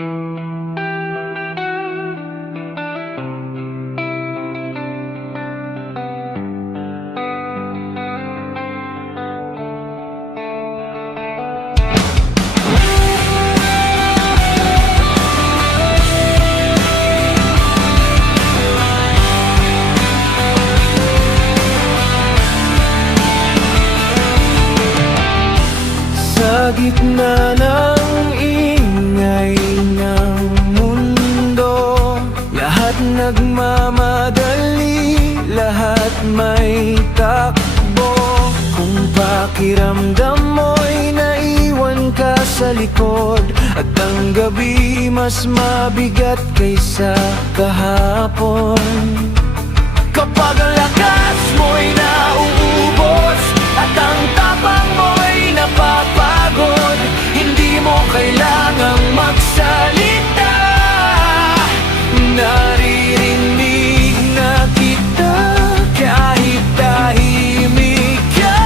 Sa gitna ng ingay ng mundo, lahat nagmamadali, lahat may takbo. Kung pakiramdam mo'y naiwan ka sa likod, at ang gabi mas mabigat kaysa kahapon. Kapag ang lakas mo'y nauubos at ang tapang mo'y napapagod, hindi mo kailangang magsalita. Naririnig na kita kahit tahimik ka.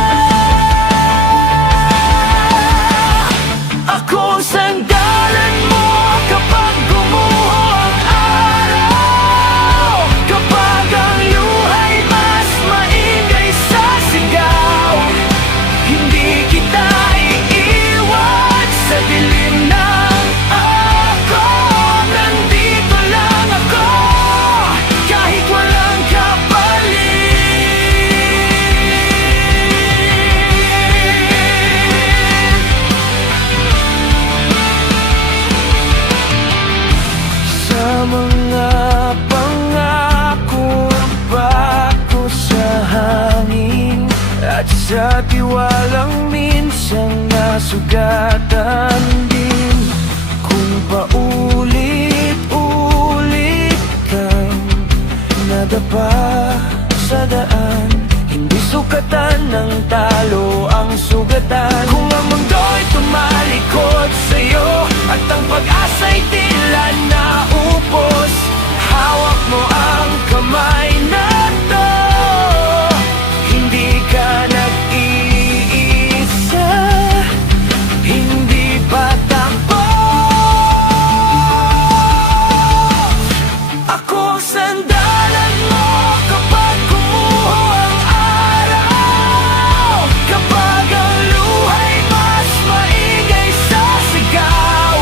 Ako ang sandalan mo kapag gumuho ang araw, kapag ang luhay mas maingay sa sigaw. Hindi kita iiwan sa dilim ng ako. Nandito lang ako kahit walang kapalit. Sa mga pangako bago sa hangin, at sa tiwalang minsan nasugatan din. Kung paulit-ulit kang nadapa sa daan, hindi sukatan ng talo ang sugatan. Kung ang mundo'y tumalikod sa'yo at ang pag-asa'y tila naupos, hawak mo ang kamay na to. Hindi ka nag-iisa, hindi pa tapos. Ako ang sandalan mo kapag gumuho ang araw, kapag ang luhay mas maingay sa sigaw.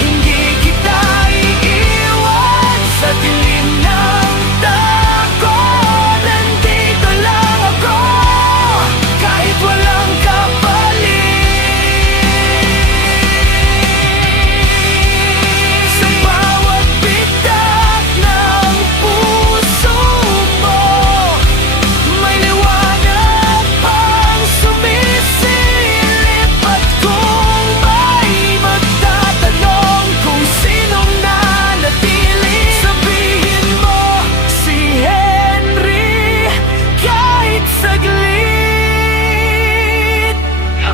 Hindi kita iiwan sa dilim ng dako. Nandito lang ako kahit walang kapalit. Sa bawat bitak ng puso mo, may liwanag pang sumisilip. At kung may magtatanong kung sinong nanatili, sabihin mo si Henry kahit saglit.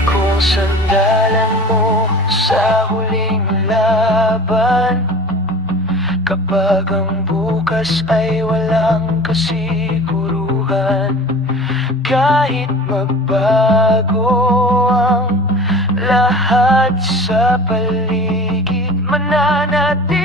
Ako ang sandalan mo sa huling laban, kapag ang bukas ay walang kasiguruhan. Kahit magbago ang lahat sa paligid, mananatili